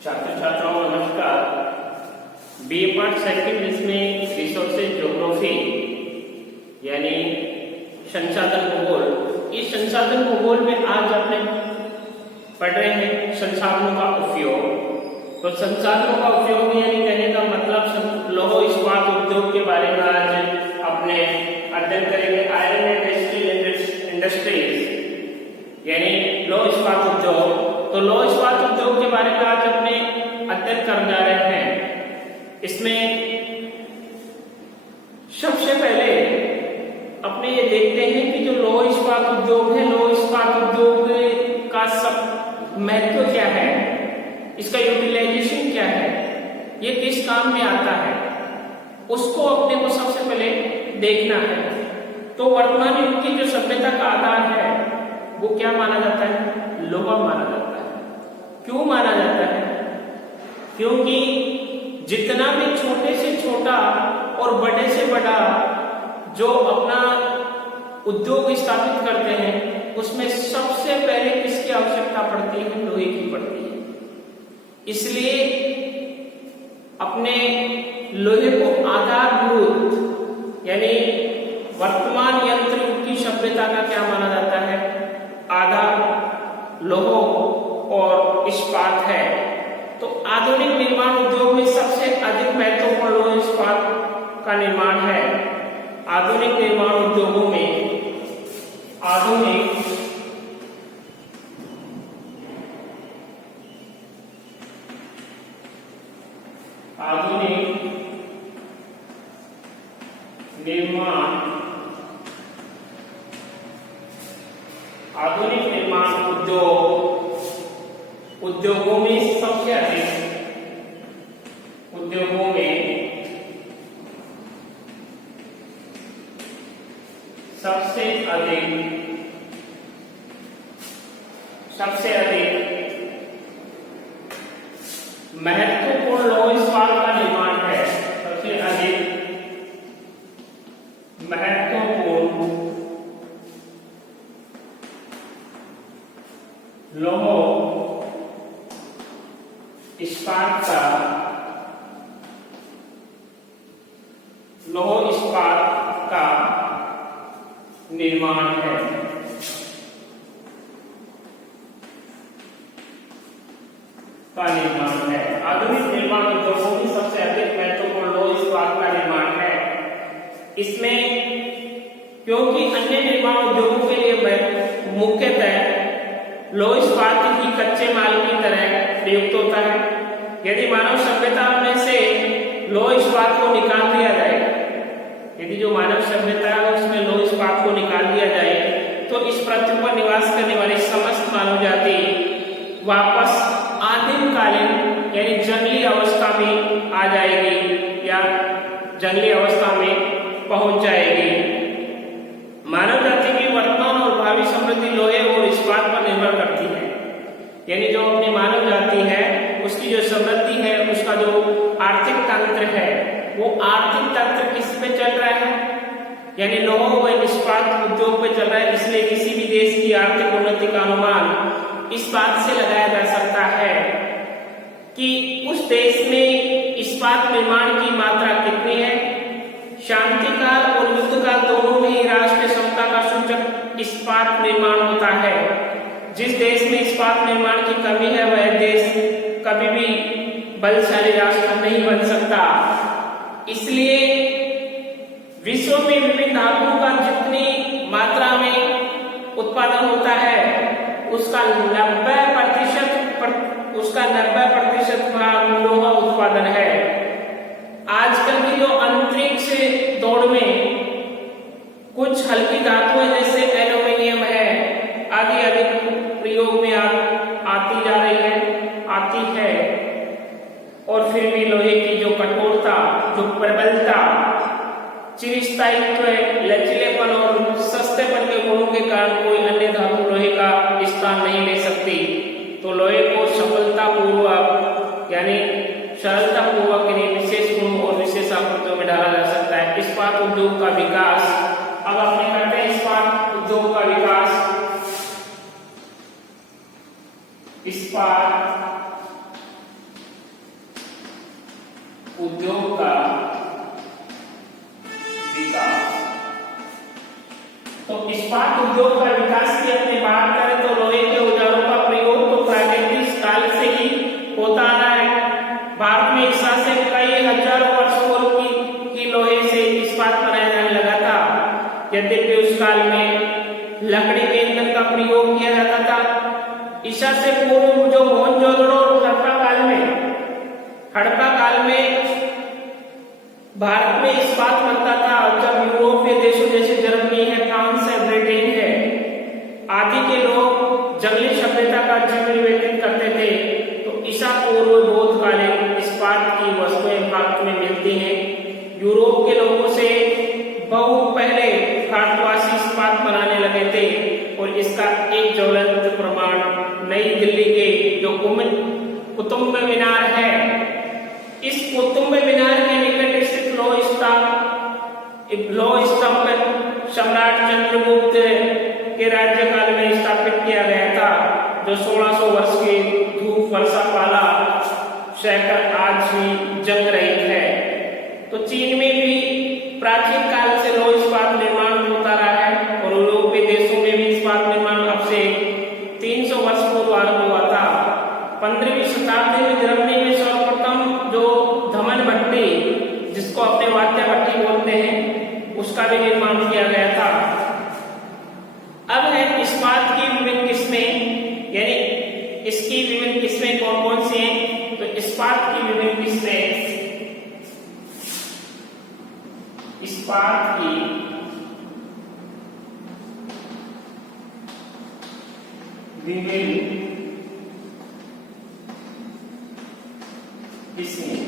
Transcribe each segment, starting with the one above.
छात्र छात्राओं नमस्कार। बीए पार्ट सेकंड इसमें रिसोर्सेज ज्योग्राफी यानी संसाधन भूगोल, इस संसाधन भूगोल में आज अपने पढ़ रहे हैं संसाधनों का उपयोग। तो संसाधनों का उपयोग यानी कहने का मतलब लौह इस्पात उद्योग के बारे में आज अपने अध्ययन करेंगे। आयरन एंड इंडस्ट्रीज यानी लौह इस्पात उद्योग। तो लौह इस्पात उद्योग के बारे में आज अपने अध्ययन करने जा रहे हैं। इसमें सबसे पहले अपने ये देखते हैं कि जो लौह इस्पात उद्योग है, लौह इस्पात उद्योग का सब महत्व क्या है, इसका यूटिलाइजेशन क्या है, ये किस काम में आता है, उसको अपने को सबसे पहले देखना है। तो वर्तमान युग की जो सभ्यता का आधार है वो क्या माना जाता है? लोहा माना जाता है। क्यों माना जाता है? क्योंकि जितना भी छोटे से छोटा और बड़े से बड़ा जो अपना उद्योग स्थापित करते हैं उसमें सबसे पहले किसकी आवश्यकता पड़ती है? लोहे की पड़ती है। इसलिए अपने लोहे को आधारभूत यानी वर्तमान यंत्र युग की सभ्यता का क्या माना जाता है? आधार लोह और इस्पात है। तो आधुनिक निर्माण उद्योग में सबसे अधिक महत्वपूर्ण लोह इस्पात का निर्माण है। आधुनिक निर्माण उद्योगों में आधुनिक निर्माण उद्योगों में सबसे अधिक महत्वपूर्ण लौह इस्पात का निर्माण है। सबसे अधिक महत्वपूर्ण लौह इस्पात का निर्माण है। आधुनिक निर्माण उद्योगों में सबसे अधिक महत्वपूर्ण लौह इस्पात का निर्माण है। इसमें क्योंकि अन्य निर्माण उद्योगों के लिए मुख्यतः लौह इस्पात ही कच्चे माल की तरह प्रयुक्त होता है। यदि मानव सभ्यता में से लौह इस्पात को निकाल दिया जाए, यदि जो मानव सभ्यता है उसमें लौह इस्पात को निकाल दिया जाए तो इस पृथ्वी पर निवास करने वाली समस्त मानव जाति वापस आदिम कालीन यानी जंगली अवस्था में आ जाएगी या जंगली अवस्था में पहुंच जाएगी। मानव जाति की वर्तमान और भावी समृद्धि लोहे और इस्पात पर निर्भर करती है। यानी जो अपनी मानव जाति है उसकी जो समृद्धि है, उसका जो आर्थिक तंत्र है वो आर्थिक तंत्र किस पे चल रहा है? यानी लोह व इस्पात उद्योग पे चल रहा है। इसलिए किसी भी देश की आर्थिक उन्नति का अनुमान इस बात से लगाया जा सकता है कि उस देश में इस्पात निर्माण की मात्रा कितनी है। शांति काल और युद्ध काल दोनों में ही राष्ट्र क्षमता का सूचक इस्पात निर्माण होता है। जिस देश में इस्पात निर्माण की कमी है वह देश कभी भी बलशाली राष्ट्र नहीं बन सकता। इसलिए विश्व में विभिन्न धातुओं का जितनी मात्रा में उत्पादन होता है उसका 90% भाग लोहा उत्पादन है। आजकल की जो अंतरिक्ष दौड़ में कुछ हल्की धातुएं जैसे एल्यूमिनियम है आदि अधिक प्रयोग में आती है और फिर भी लोहे की जो कठोरता, जो प्रबलता, चिरस्थायित्व, लचीलेपन और सस्तेपन के गुणों के कारण कोई अन्य धातु लोहे का स्थान नहीं ले सकती। तो लोहे को सफलतापूर्वक यानी सरलतापूर्वक विशेष गुणों और विशेष आकृतियों में डाला जा सकता है। इस्पात उद्योग का विकास, अब अपने करते हैं इस्पात उद्योग का विकास। इस्पात उद्योग का विकास। तो इस्पात उद्योग का विकास की अपनी बात करें तो लोहे के औजारों का प्रयोग तो प्रागैतिक काल से ही होता आ रहा है। भारत में ईसा से कई हजारों वर्ष पूर्व की लोहे से इस्पात बनाया जाने लगा था। यद्यपि उस काल में लकड़ी के ईंधन का प्रयोग किया जाता था। ईसा से पूर्व जो मोहनजोदड़ो और हड़प्पा काल में भारत में इस्पात बनता था। जब यूरोपीय देशों जैसे जर्मनी है, फ्रांस है, ब्रिटेन है आदि के लोग जंगली सभ्यता का जीवन व्यतीत करते थे, तो ईसा पूर्व बोधकालीन इस्पात की वस्तुएं भारत में मिलती हैं। यूरोप के लोगों से बहुत पहले भारतवासी इस्पात बनाने लगे थे और इसका एक ज्वलंत प्रमाण नई दिल्ली के जो कुतुब मीनार है, इस कुतुब मीनार के निकट स्थित लौह स्तंभ सम्राट चंद्रगुप्त के राज्यकाल में स्थापित किया गया था, जो 1600 वर्ष की धूप वर्षा पाला सहकर आज भी जंग रही है। तो चीन में भी प्राचीन काल से लौह इस्पात निर्माण होता रहा है और यूरोपीय देशों में भी इस्पात निर्माण अब से 300 वर्ष पूर्व आरंभ हुआ था। 15वीं शताब्दी में जर्मनी में सर्वप्रथम जो धमन भट्टी, जिसको अपने वाद्य भट्टी बोलते हैं, उसका भी निर्माण किया गया था। अब है इस्पात की विभिन्न किस्में, यानी इसकी विभिन्न किस्में कौन कौन सी हैं। तो इस्पात की विभिन्न किस्में, इस्पात की विभिन्न किस्में,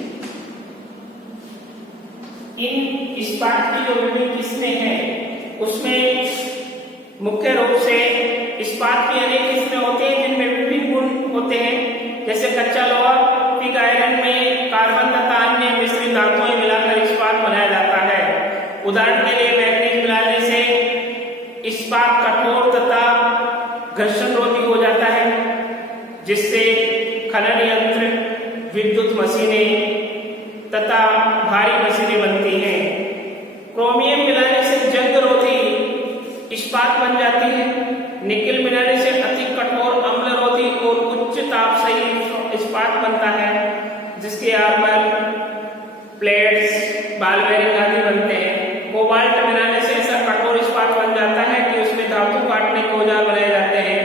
इन इस्पात की जो विभिन्न किस्में हैं उसमें मुख्य रूप से इस्पात की अनेक किस्में होती हैं जिनमें विभिन्न गुण होते हैं। जैसे कच्चा लोहा, पिग आयरन में कार्बन तथा अन्य मिश्रित धातुएं मिलाकर इस्पात बनाया जाता है। उदाहरण के लिए मैग्नीज मिलाने से इस्पात कठोर तथा घर्षण रोधी हो जाता है, जिससे खनन यंत्र, विद्युत मशीनें तथा भारी मशीनें बनती हैं। क्रोमियम मिलाने से जंग रोधी इस्पात बन जाती है। निकेल मिलाने से अति कठोर अम्ल रोधी और उच्च ताप सही इस्पात बनता है, जिसके आर्मर, प्लेट्स, बॉल बेयरिंग आदि बनते हैं। कोबाल्ट मिलाने से ऐसा कठोर इस्पात बन जाता है कि उसमें धातु काटने के औजार बनाए जाते हैं।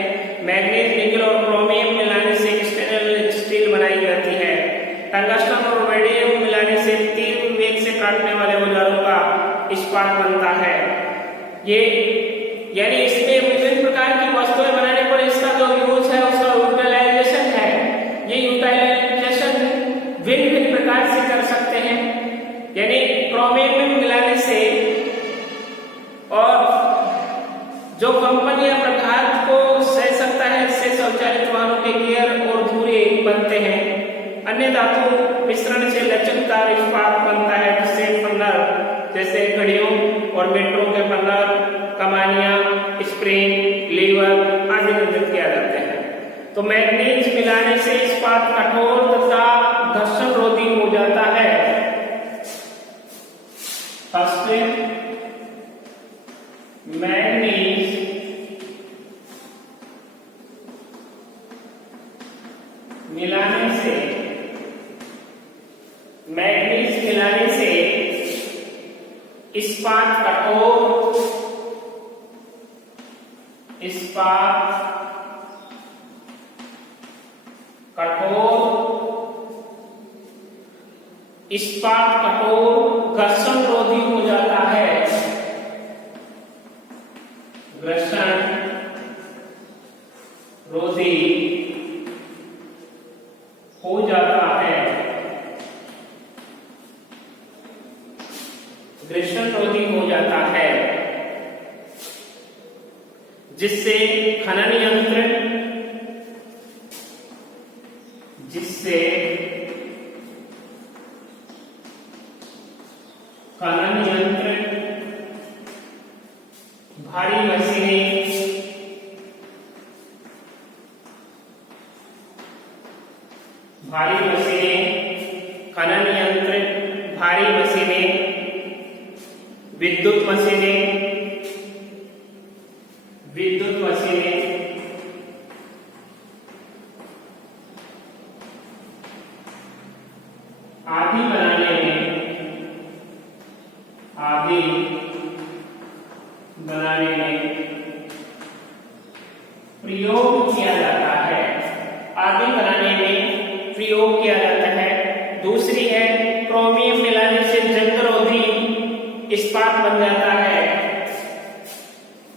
मैग्नीज, निकेल और क्रोमियम मिलाने से स्टेनलेस स्टील बनाई जाती है। टंगस्टन और रेडियम मिलाने से तीव्र वेग से काटने वाले औजारों का इस्पात बनता है। ये यानी इसमें विभिन्न प्रकार की वस्तुएं बनाने पर इसका जो यूज है उसका यूटिलाइजेशन है। ये यूटिलाइजेशन भिन्न भिन्न प्रकार से कर सकते हैं। यानी क्रोमियम मिलाने से, और जो कंपनियां प्रघात को सह सकता है, इससे स्वचालित वाहनों के गियर और धुरे बनते हैं। अन्य धातु मिश्रण से लचकदार इस्पात बनता है, जिससे पन्नर जैसे घड़ियों और मेट्रो के पन्नर, कमानियां, स्प्रिंग, लीवर आदि निर्मित किया जाते हैं। तो मैग्नीज मिलाने से इस्पात कठोर तथा घर्षण रोधी हो जाता है। फर्स्ट मैग्नीज मिलाने से, मैग्नीज मिलाने से इस्पात कठोर, इस्पात कठोर घर्षण रोधी हो जाता है। घर्षण रोधी हो जाता है। घर्षण रोधी हो जाता है, जिससे खनन यंत्र, भारी मशीनें, खनन यंत्र भारी मशीनें, विद्युत मशीनें, आदि बनाने में प्रयोग किया जाता है। आदि बनाने में प्रयोग किया जाता है। दूसरी है क्रोमियम मिलाने से जंगरोधी इस्पात बन जाता है।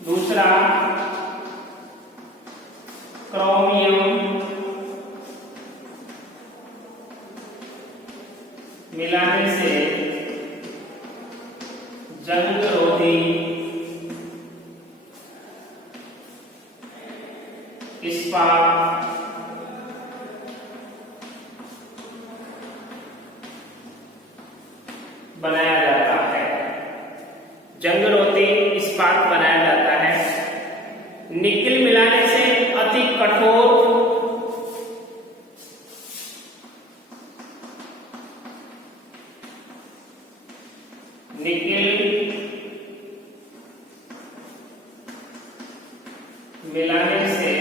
दूसरा, क्रोमियम मिलाने से जंगरोधी इस्पात बनाया जाता है। जंगरोधी इस्पात बनाया जाता है। निकेल मिलाने से अति कठोर निकेल मिलाने से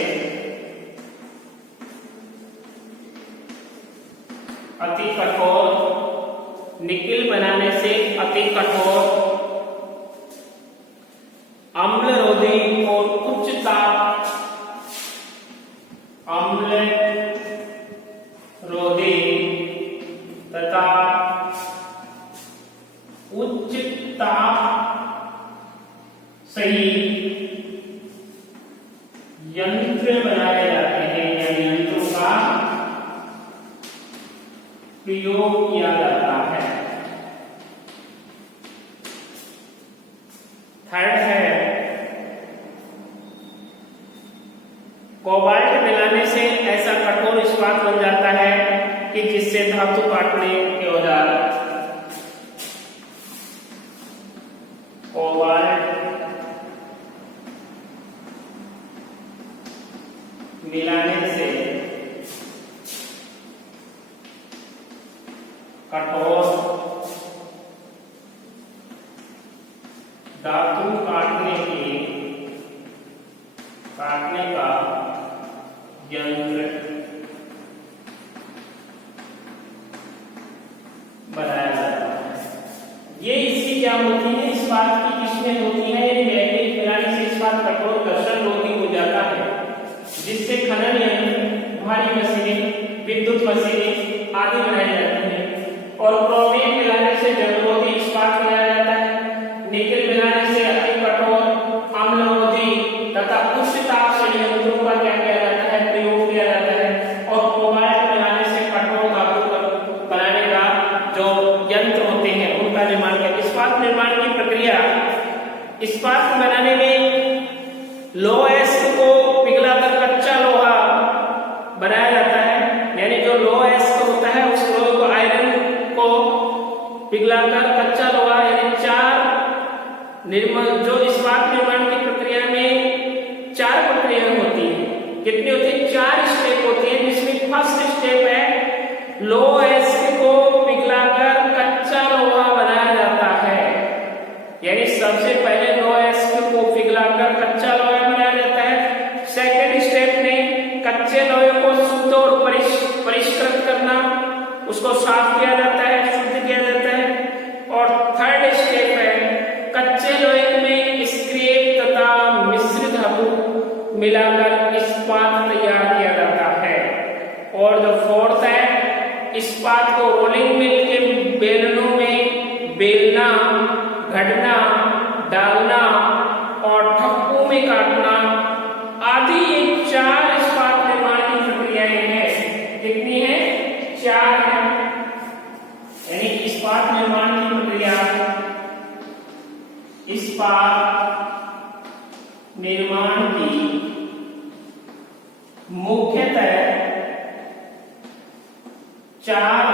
अति कठोर, निकेल बनाने से अति कठोर, अम्लरोधी और उच्च ताप, अम्लरोधी तथा उच्च ताप सही यंत्र बनाए जाते हैं या यंत्रों का प्रयोग किया जाता है। थर्ड है कोबाल्ट मिलाने से ऐसा कठोर इस्पात बन जाता है कि जिससे धातु काटने के औजार, कोबाल्ट मिलाने से कठोर धातु काटने का यंत्र बनाया जाता है। ये इसकी क्या होती है, इस्पात की किस्में होती है। मैग्नीज मिलाने से इस्पात कठोर घर्षण रोधी हो जाता है, जिससे खनन यंत्र, भारी मशीनें, विद्युत मशीनें आदि बनाई जाती हैं। और क्रोमियम मिलाने से जंगरोधी इस्पात बनाया जाता है। निकेल मिलाने से अति कठोर, अम्लरोधी तथा उच्च ताप संयंत्रों का क्या किया जाता है, प्रयोग किया जाता है। और कोबाल्ट मिलाने से कठोर धातु बनाने का जो यंत्र होते हैं उनका निर्माण किया। इस्पात निर्माण की प्रक्रिया, इस्पात बनाने में लोह एस्क को पिघलाकर कच्चा लोहा बनाया जाता है। यानी जो लोह एस्क होता है उस लोहे को, आयरन को पिघलाकर कच्चा लोहा, यानी जो इस्पात निर्माण की प्रक्रिया में 4 प्रक्रिया होती है। कितनी होती है? 4 स्टेप होती है, जिसमें फर्स्ट स्टेप है लोह एस्क को पिघलाकर कच्चा लोहा बनाया जाता है। यानी सबसे पहले लोह एस्क को पिघलाकर कच्चा लोहा बनाया जाता है। सेकंड स्टेप में कच्चे लोहे को शुद्ध और परिष्कृत करना, उसको साफ किया जाता है, शुद्ध किया जाता है। और थर्ड स्टेप है कच्चे लोहे में स्क्रैप तथा मिश्र धातु मिलाकर इस्पात तैयार किया जाता है। और जो फोर्थ है, इस्पात को रोलिंग मिल के बेलनों में बेलना, घटना, डालना और ठप्पू में काटना आदि ये 4 इस्पात निर्माण की प्रक्रियाएं हैं। कितनी है? 4 है। यानी इस्पात निर्माण की प्रक्रिया, इस्पात निर्माण की मुख्यतः 4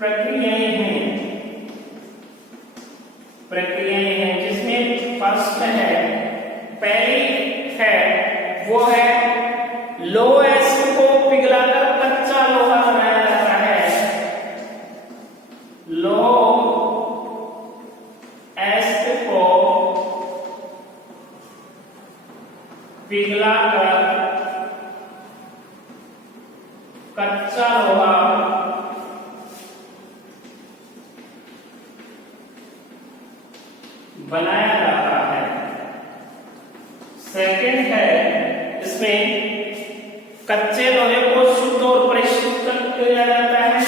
प्रक्रियाएं हैं, जिसमें फर्स्ट है, पहली है वो है लोह एस्क को पिघलाकर कच्चा लोहा बनाया जाता है। पिघलाकर कच्चा लोहा बनाया जाता है। सेकंड है, इसमें कच्चे लोहे को शुद्ध और परिष्कृत किया जाता है।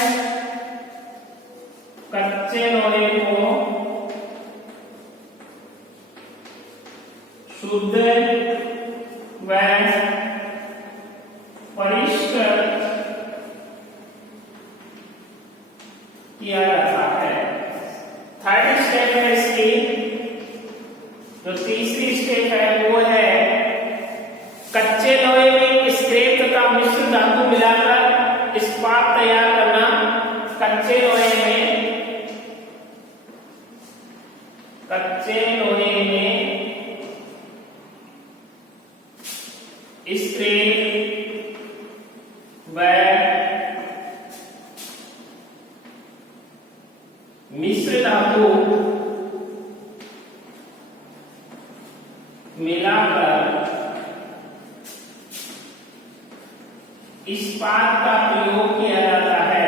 कच्चे लोहे को शुद्ध व परिष्कृत किया जाता है। थर्ड स्टेप है इसकी, जो तीसरी स्टेप है वो है कच्चे लोहे में स्क्रैप तथा मिश्र धातु मिलाकर इस्पात तैयार करना। कच्चे लोहे में स्क्रैप व मिश्र धातु मिलाकर इस्पात का प्रयोग किया जाता है।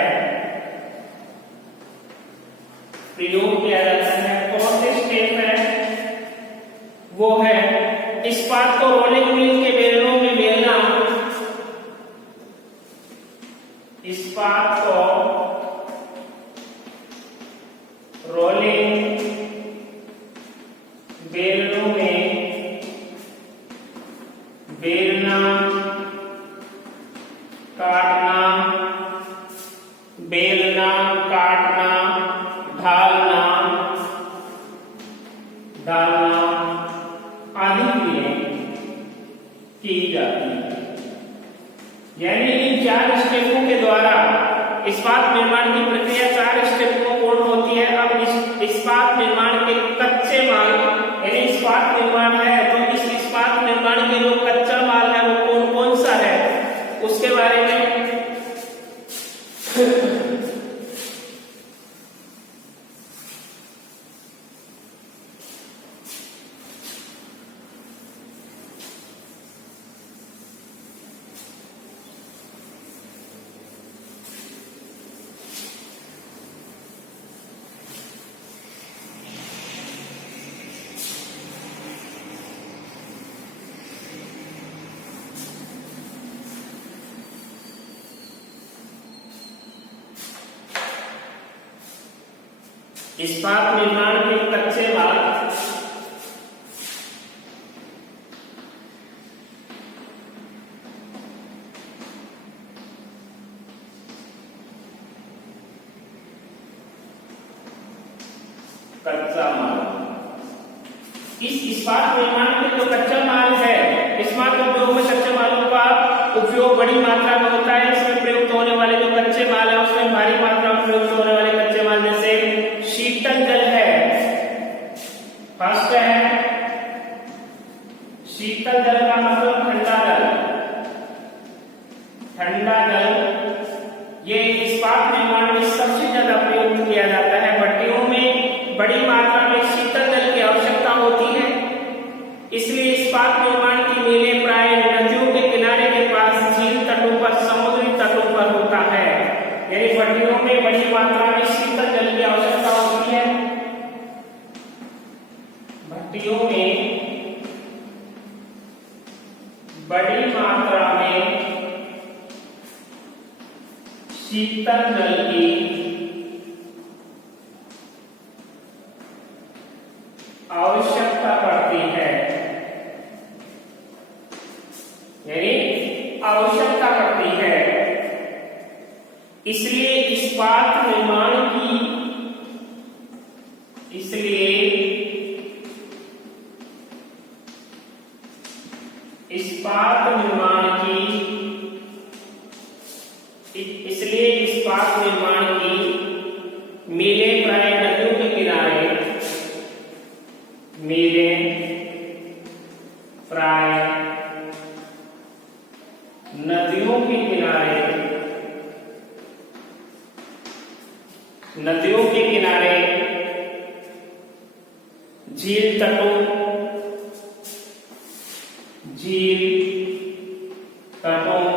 फोर्थ स्टेप है वो है इस्पात को रोलिंग मिल के बेलनों में बेलना। इस्पात को रोलिंग बेलनों में बेलना, काटना, बेलना, काटना, ढालना आदि क्रियाएं की जाती है। यानी इन 4 स्टेपों के द्वारा इस्पात निर्माण की प्रक्रिया 4 स्टेपों पूर्ण होती है। अब इस्पात निर्माण के कच्चे माल, यानी इस्पात निर्माण है तो इस इस्पात निर्माण के जो कच्चा माल है वो कौन कौन सा है उसके बारे में इस्पात निर्माण के कच्चे माल इस इस्पात निर्माण के जो कच्चा माल है, इस्पात उद्योग में कच्चे मालों का उपयोग बड़ी मात्रा में होता है। इसमें प्रयुक्त होने वाले जो कच्चे माल है उसमें भारी मात्रा में प्रयुक्त होने वाले कच्चे माल जैसे शीतल जल है। फर्स्ट है शीतल जल का मतलब ठंडा जल। ठंडा जल ये इस्पात निर्माण में सबसे ज्यादा प्रयुक्त किया जाता है। भट्टियों में बड़ी मात्रा में शीतल जल की आवश्यकता होती है, इसलिए इस्पात निर्माण की मिलें प्राय नदियों के किनारे के पास, झील तटों पर, समुद्री तटों पर होता है। यानी भट्टियों में बड़ी मात्रा में शीतल जल की आवश्यकता होती है। भट्टियों में बड़ी मात्रा में शीतल जल की आवश्यकता पड़ती है, यानी आवश्यकता पड़ती है। इसलिए इस्पात निर्माण की मिलें प्राय नदियों के किनारे, मिलें प्राय नदियों के किनारे, नदियों के किनारे, झील तटों, झील, तटों,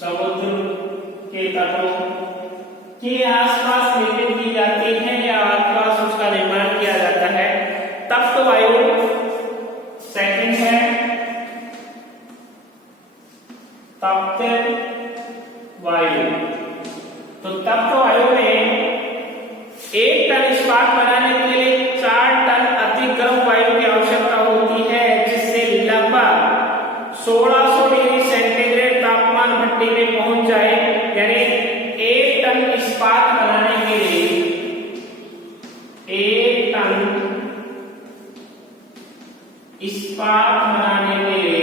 समुद्र के तटों के आसपास निर्मित की जाती है या आसपास उसका निर्माण किया जाता है, तप्त वायु सेकंड है। तप्त वायु, तो तप्त वायु में 1 टन इस्पात बनाने के लिए 4 टन अति गर्म वायु की आवश्यकता होती है, जिससे लगभग 1600 डिग्री सेंटीग्रेड तापमान भट्टी में पहुंच जाए। यानी 1 टन इस्पात बनाने के लिए 1 टन इस्पात बनाने के लिए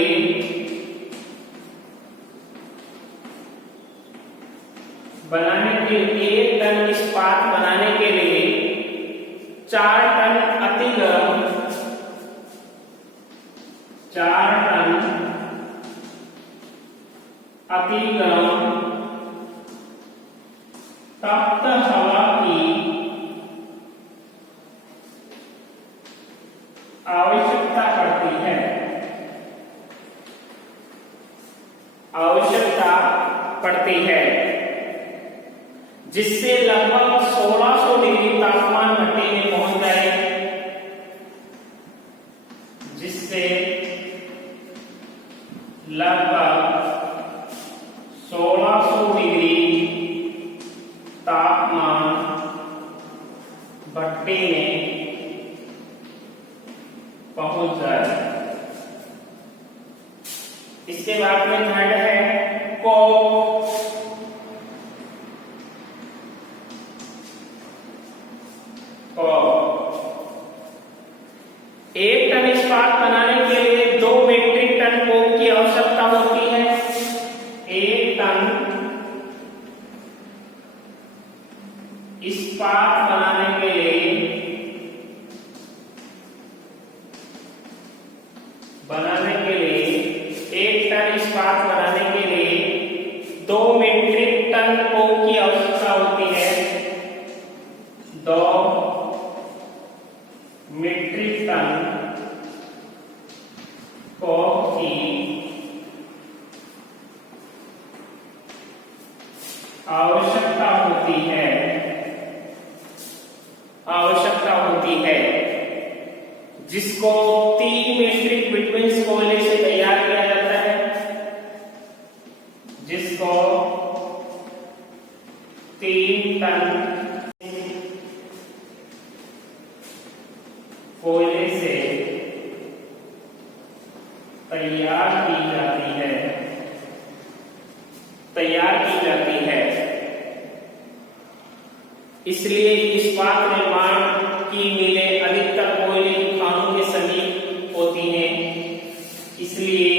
1 टन इस्पात बनाने के लिए 4 टन अति गर्म 4 टन अति गर्म तप्त हवा की आवश्यकता पड़ती है। आवश्यकता पड़ती है, जिससे लगभग 1600 डिग्री तापमान भट्टी में पहुंच जाए, जिससे लगभग 1600 डिग्री तापमान भट्टी में पहुंच जाए। इसके बाद में थर्ड है कोक। एक टन इस्पात बनाने के लिए 2 मीट्रिक टन कोक की आवश्यकता होती है। 1 टन इस्पात बनाने के लिए 1 टन इस्पात बनाने के लिए 2 मीट्रिक टन कोक की आवश्यकता होती है। 2 मीट्रिक टन कोक की आवश्यकता होती है। जिसको 3 मीट्रिक बिटवीन कोयले से तैयार किया जाता है, जिसको 3 टन कोयले से तैयार की जाती है। इसलिए इस्पात निर्माण की मिलें अधिकतर कोयले की खानों के समीप होती हैं। इसलिए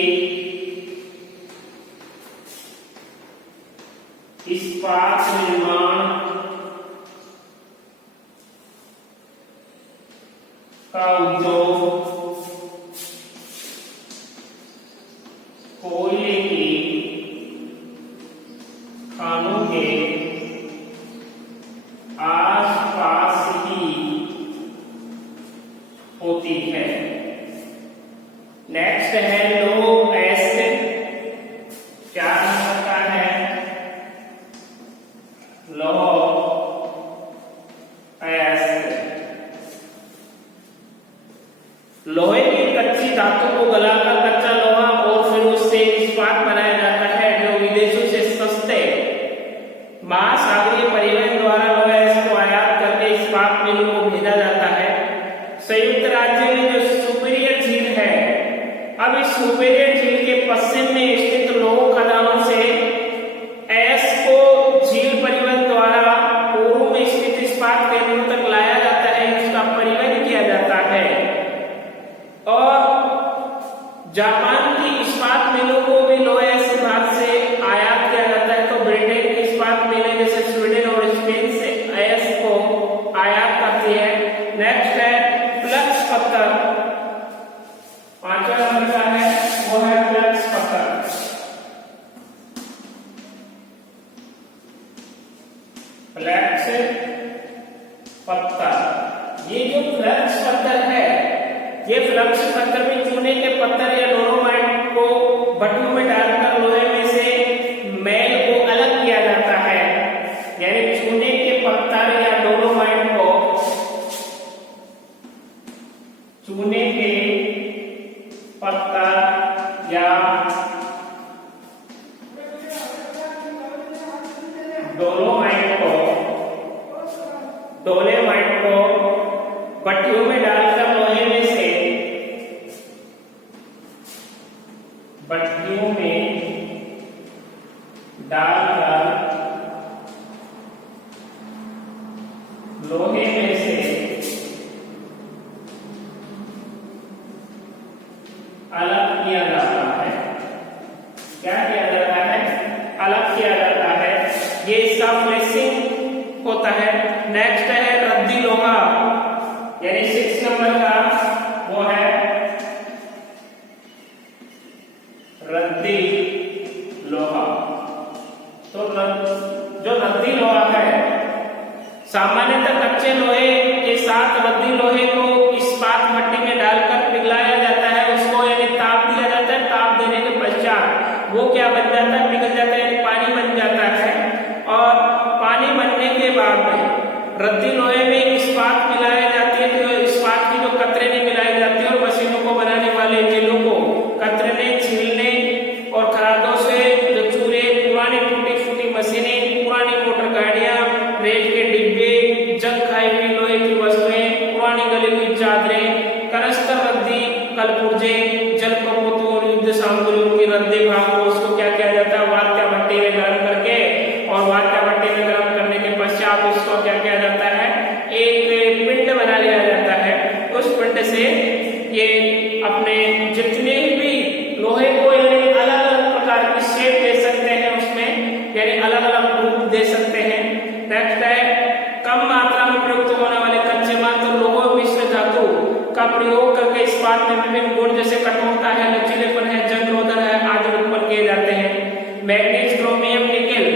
इस्पात निर्माण का उद्योग कोयले की खानों के आसपास ही होती है। नेक्स्ट है लौह एसिड। क्या होता है? लौह एसिड लोहे की कच्ची धातु को गलाकर कच्चा लोहा और फिर उससे इस्पात बनाया जाता है, जो विदेशों से सस्ते महासागरीय परिवहन द्वारा लोहा एसिड को आयात करके इस्पात मिलों को भेजा जाता है। संयुक्त राज्य में जो सुपीरियर झील है, अब इस सुपीरियर झील के पश्चिम में स्थित लौह खदानों से एस को झील परिवहन द्वारा पूर्व में स्थित इस्पात केंद्रों तक लाया जाता है, उसका परिवहन किया जाता है। और जापान की इस्पात मिलों को भी लोहे एसिड भाग से आयात किया जाता है। तो ब्रिटेन की इस्पात मिलें जैसे स्वीडन और स्पेन से एस को आयात करती है। नेक्स्ट है फ्लक्स पत्थर। 5वां नंबर का है वो है फ्लक्स पत्थर। फ्लक्स पत्थर, ये जो फ्लक्स पत्थर है, ये फ्लक्स पत्थर चूने के पत्थर या डोलोमाइट को भट्टियों में डालकर लोहे में से मैल को अलग किया जाता है। यानी चूने के पत्थर या डोलोमाइट को, चूने के पत्थर या डोलोमाइट को भट्टियों में डालकर लोहे में से, भट्टियों में डालकर लोहे में से अलग किया जाता है। क्या किया जाता है? अलग किया जाता है। ये सब फ्लेसिंग होता है। नेक्स्ट है रद्दी लोहा, यानी 6 नंबर का वो है रद्दी लोहा। तो जो रद्दी लोहा है, सामान्यतः कच्चे लोहे के साथ रद्दी लोहे को इस्पात भट्टी में डालकर पिघलाया जाता है। उसको यानी ताप दिया जाता है। ताप देने के पश्चात वो क्या बन जाता है? पिघल जाता है, यानी पानी बन जाता है। और पानी बनने के बाद रद्दी लोहे में इस्पात मिलाई जाती है। तो इस्पात की जो कतरने मिलाई जाती है और मशीनों को बनाने वाले मिलों को कतरने छीलने और खरादों से जो चूरे, पुरानी टूटी फूटी मशीनें, पुरानी मोटर गाड़ियां, रेल के डिब्बे, जंग खाई हुई लोहे की वस्तुएं, पुरानी गली हुई चादरें, कनस्तर रद्दी, कलपुर्जे, जल कपोतों और युद्ध सामग्रियों की रद्दी भाग को उसको क्या किया जाता है? वात्या भट्टी में गर्म करके, और वात्या भट्टी में गर्म करने के पश्चात उसको क्या किया जाता है? एक पिंड बना लिया जाता है। उस पिंड से ये अपने जितने भी लोहे को यानी अलग अलग प्रकार की शेप दे सकते हैं, उसमें यानी अलग अलग रूप दे सकते हैं। नेक्स्ट है कम मात्रा में प्रयुक्त होने वाले कच्चे माल, तो लोह मिश्र धातु का प्रयोग करके इस्पात में विभिन्न गुण जैसे कठोरता है, लचीलेपन है, जंग रोधन है आदि उत्पन्न किए जाते हैं। Manganese, chromium, nickel,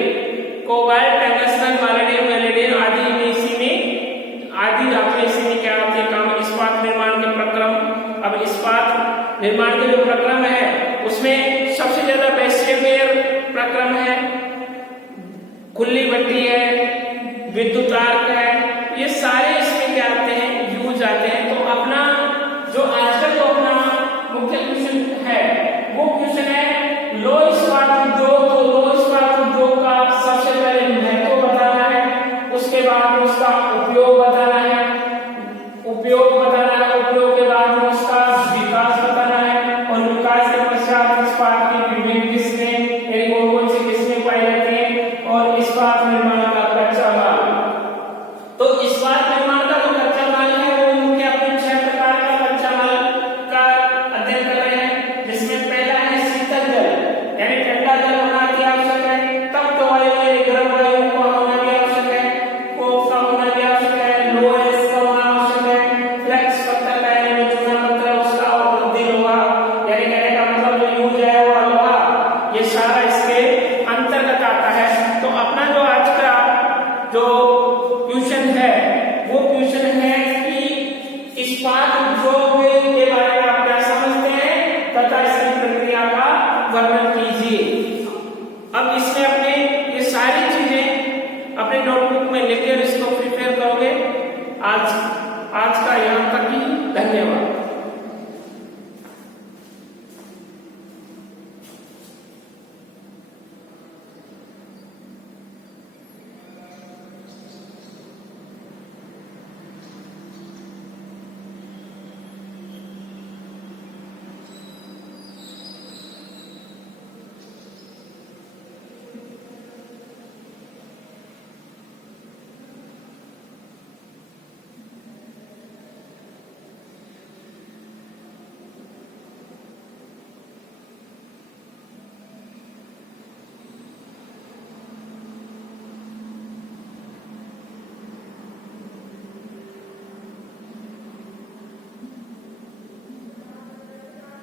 cobalt, tungsten, मैलेडियम, वेलेडियम आदि इसी में इसी में क्या आते हैं काम? इस्पात निर्माण के प्रक्रम। अब इस्पात निर्माण के जो प्रक्रम है उसमें सबसे ज्यादा बेस्टेवियर प्रक्रम है, खुली भट्टी है, विद्युत आर्क है, ये सारे इसमें क्या आते हैं? यूज आते हैं। तो अपना जो आजकल जो अपना मुख्य क्वेश्चन है वो क्वेश्चन है लो इस्पात उद्योग। तो लो इस्पात उद्योग का सबसे पहले महत्व बताना है, उसके बाद उसका उपयोग बताना है, उपयोग के बाद उसका विकास बताना है, और विकास के पश्चात इस्पात की विभिन्न किस्में, कौन सी किस्में पाई जाती हैं, और इस्पात निर्माण का कच्चा माल। तो इस्पात निर्माण का जो कच्चा माल है वो मुख्य अपने 6 प्रकार का कच्चा माल का अध्ययन कर रहे हैं, जिसमें पहला है शीतल जल, यानी ठंडा जल होना भी आवश्यक है। तब तो वायु यानी गर्म वायु का होना भी आवश्यक है, कोक का होना भी आवश्यक है, लोहेस का होना आवश्यक है, फ्लेक्स पत्थर का यानी चूना पत्थर उसका, और रद्दी लोहा यानी कहने का मतलब जो यूज है वो लोहा, ये सारा इसके अंतर्गत आता है। तो अपना जो आज का जो क्वेश्चन है वो क्वेश्चन है कि इस्पात उद्योग के बारे में आप क्या समझते हैं तथा इसकी प्रक्रिया का वर्णन कीजिए।